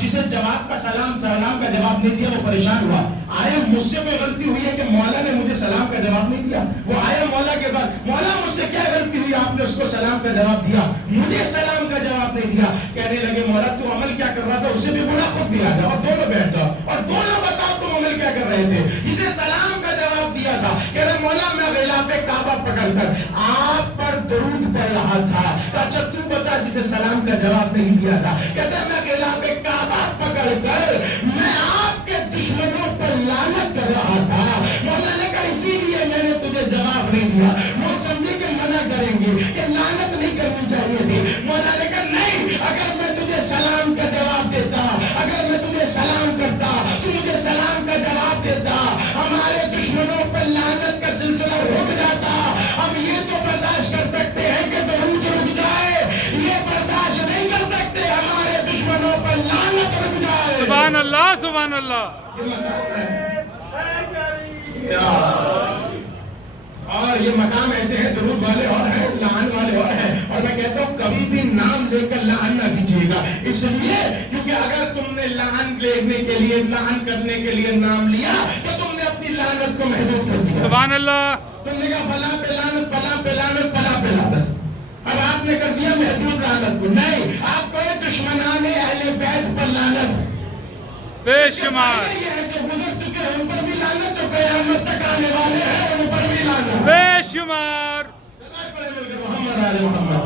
जिसे जवाब का सलाम का जवाब नहीं दिया वो परेशान हुआ, आया मुझसे कोई गलती हुई है कि मौला ने मुझे सलाम का जवाब नहीं दिया? वो आया मौला के बाद, मौला मुझसे क्या गलती हुई, आपने उसको सलाम का जवाब दिया, मुझे सलाम का जवाब नहीं दिया। कहने लगे मौला तू अमल क्या कर रहा था, उससे भी बुरा खुद भी आ जाओ और दोनों बैठ जाओ और दोनों बताओ तुम अमल क्या कर रहे थे। जिसे सलाम का जवाब दिया था, कह रहे मौला मैं गिलाफे काबा पकड़कर आप पर दरूद पढ़ रहा था। अच्छा तू बता जिसे सलाम का जवाब नहीं दिया था। कहता मैं गिलाफे काबा पकड़कर मैं आपके दुश्मनों पर लानत कर रहा था। मौला ने कहा इसीलिए मैंने तुझे जवाब नहीं दिया। लोग समझे कि मना करेंगे कि लानत नहीं करनी चाहिए थी। मौला ने कहा नहीं, अगर मैं तुझे सलाम का जवाब देता, अगर मैं तुझे सलाम करता, तू मुझे सलाम का जवाब देता, हमारे दुश्मनों पर लानत का सिलसिला रुक जाता। हम ये तो बर्दाश्त कर सकते हैं कि दरूद रुक जाए, ये बर्दाश्त नहीं कर सकते हमारे दुश्मनों पर लानत रुक जाए। सुभान अल्लाह, सुभान अल्लाह। और ये मकाम ऐसे हैं, दरूद वाले और हैं, लान वाले और हैं। और मैं कहता हूँ कभी भी नाम लेकर लान ना कीजिएगा, इसलिए क्योंकि अगर तुमने लान लेने के लिए, लान करने के लिए नाम लिया तो तुमने अपनी लानत को महदूद कर दिया। सुभान अल्लाह। तुमने कहा फला पे लानत, फला पे लानत, फला पे लानत। अब आपने कर दिया महदूद लानत को। नहीं, आपको दुश्मनाने अहले बैत पर लानत बेशुमार, ये है जो गुजर चुके हैं उन पर भी लानत, जो क़यामत तक आने वाले हैं उन पर भी लानत। बेशुमार। मोहम्मद आले मोहम्मद।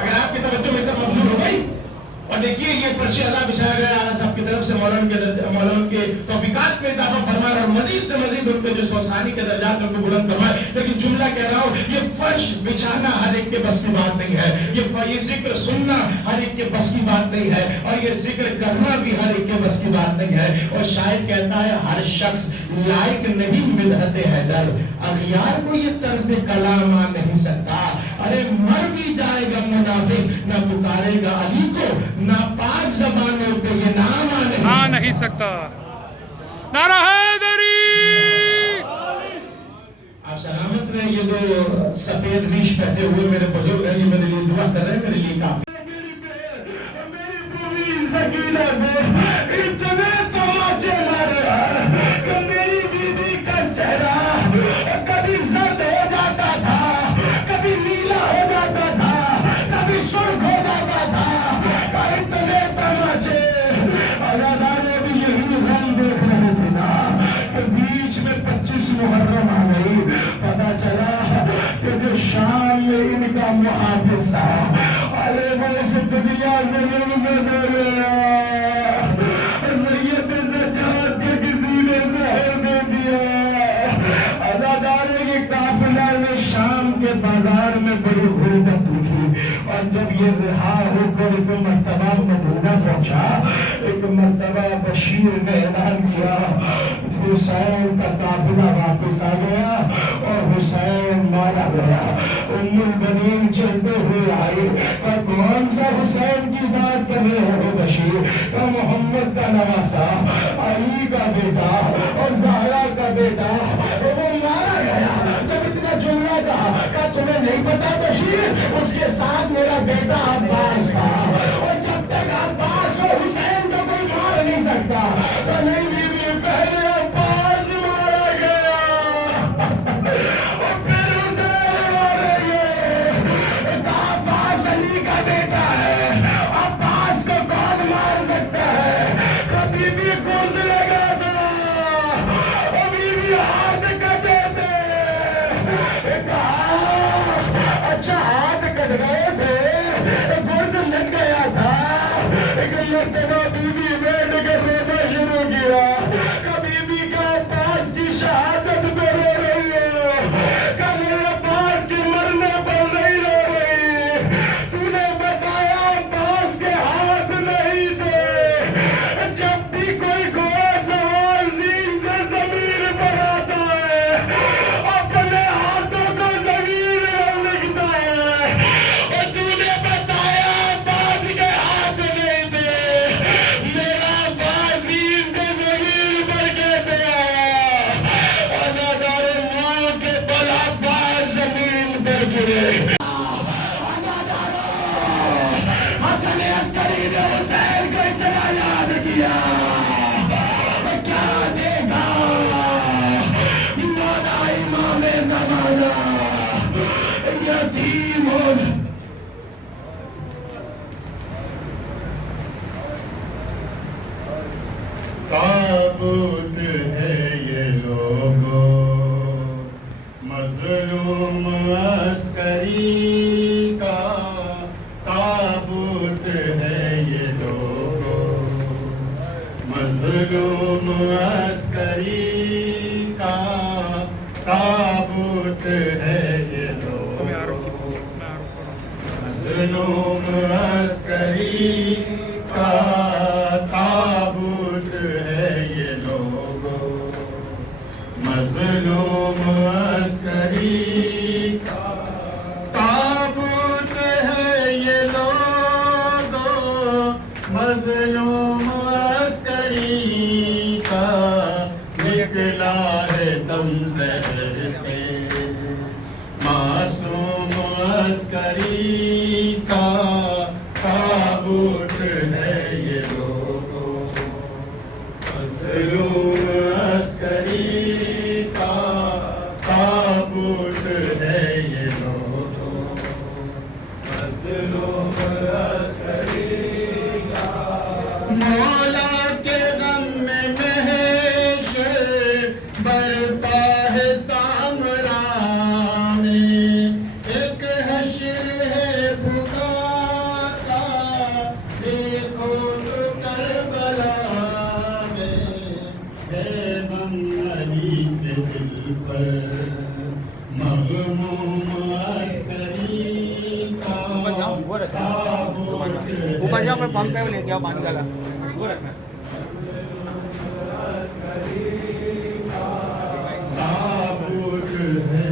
अगर आपकी तवज्जो में तब मबसूल हो गई और देखिए ये फर्श अदा बिछाया गया आला साहब की तरफ से, मौलाना के तौफीकात में इजाफा फरमाए और मजीद से मजीद उनके जो सोसानी के दर्जात उनको बुलंद फरमाए। लेकिन जुमला कह रहा हूँ, ये फर्श बिछाना हर एक के बस की बात नहीं है, ये जिक्र सुनना हर एक के बस की बात नहीं है, और ये जिक्र करना भी हर एक के बस की बात नहीं है। और शायद कहता है हर शख्स लायक नहीं मिदहत हैदर, अखियार को ये तर्ज कलाम आ नहीं सकता। अरे मर भी जाएगा मुनाफिक, न पुकारेगा अली को, ना पाक ज़बानों पे ये नाम आ नहीं सकता। नारा हैदरी। आप सलामत रहे। ये जो सफेद रीश पहने हुए मेरे बुजुर्ग हैं, ये मेरे लिए दुआ कर रहे हैं, मेरे लिए काफी। मेरी पूरी सकीना को इतने तमाचे मारे कि मेरी बीबी का चेहरा कभी जर्द हो जाता था, कभी नीला हो जाता था, कभी सुर्ख हो जाता था। इतने तमाचे अदादारे भी यही गम देख रहे थे ना कि बीच में 25 मुहर्रम आ गई। पता चला कि जो शाम में इनका मुहाफिज था, अरे वो इस दुनिया से रुखसत हो गया। सैयद सज्जाद के किसी ने जहर दे दिया। अदादारे के काफिला ने शाम के बाजार में बड़ी गुर्बत दिखी, और जब ये रिहा होकर एक मर्तबा मदीना पहुंचा, एक मर्तबा बशीर ने ऐलान किया हुसैन का काफिला वापस आ गया और हुसैन मारा गया। उम्मुल बनीन चलते हुए आई, कौन सा हुसैन की बात कर रहे हो बशीर? मोहम्मद का नवासा, अली का बेटा और ज़हरा का बेटा, वो मारा गया। जब इतना जुमला कहा तुम्हें नहीं पता बशीर, उसके साथ मेरा बेटा अब्बास था, और जब तक अब्बास और हुसैन को कोई मार नहीं सकता, तो नहीं बीवी पहले अब्बास मारा गया और फिर हुसैन मारे गए। अब्बास अली का बेटा है, अब्बास को कौन मार सकता है? कभी भी عسکری نے حسین کو اتنا یاد کیا کیا دیکھا مولا امام زمانہ یتیم تابوت ہے یہ لوگوں مظلوم عسکری کا تابوت ہے یہ لوگوں مظلوم عسکری کا تابوت ہے یہ لوگوں مظلوم عسکری کا تابوت ہے یہ لوگوں مظلوم عسکری کا تابوت ہے یہ لوگوں مظلوم عسکری کا نکلا ہے دم زہر سے معصوم عسکری کا تابوت ہے یہ لوگوں مظلوم عسکری کا تابوت ہے یہ لوگوں مظلوم عسکری کا مولا کے غم میں محشر برپا ہے سامراں میں ایک حشر ہے پکارا دیکھو تو کربلا میں ہے غم علی کے دل پر مغموم عسکری کا تابوت اوپر جاؤ میں پمپ پہ لے کے آؤ پانی والا وہ رکھنا تابوت ہے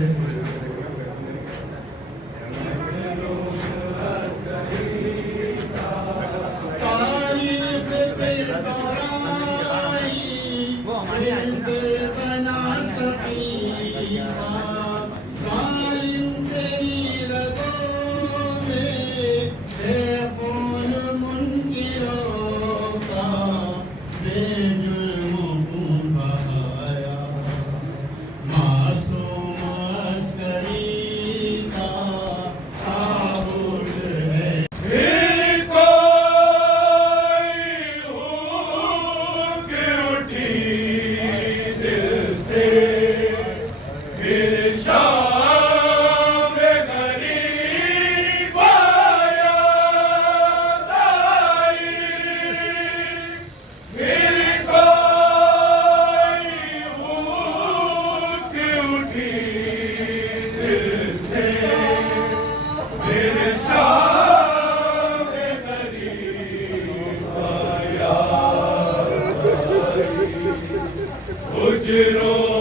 تاریخ پھر دوہرائی پھر سے بنا سکیفہ ظالم تیری رگوں میں ہے خون منکروں کا بے جرم خون بہایا معصوم عسکری کا تابوت ہے پھر کوئی اٹھ اٹھی دل سے پھر شام غریب یاد آئی پھر کوئی اٹھ اٹھی دل سے پھر شام غریب یاد آئی حجروں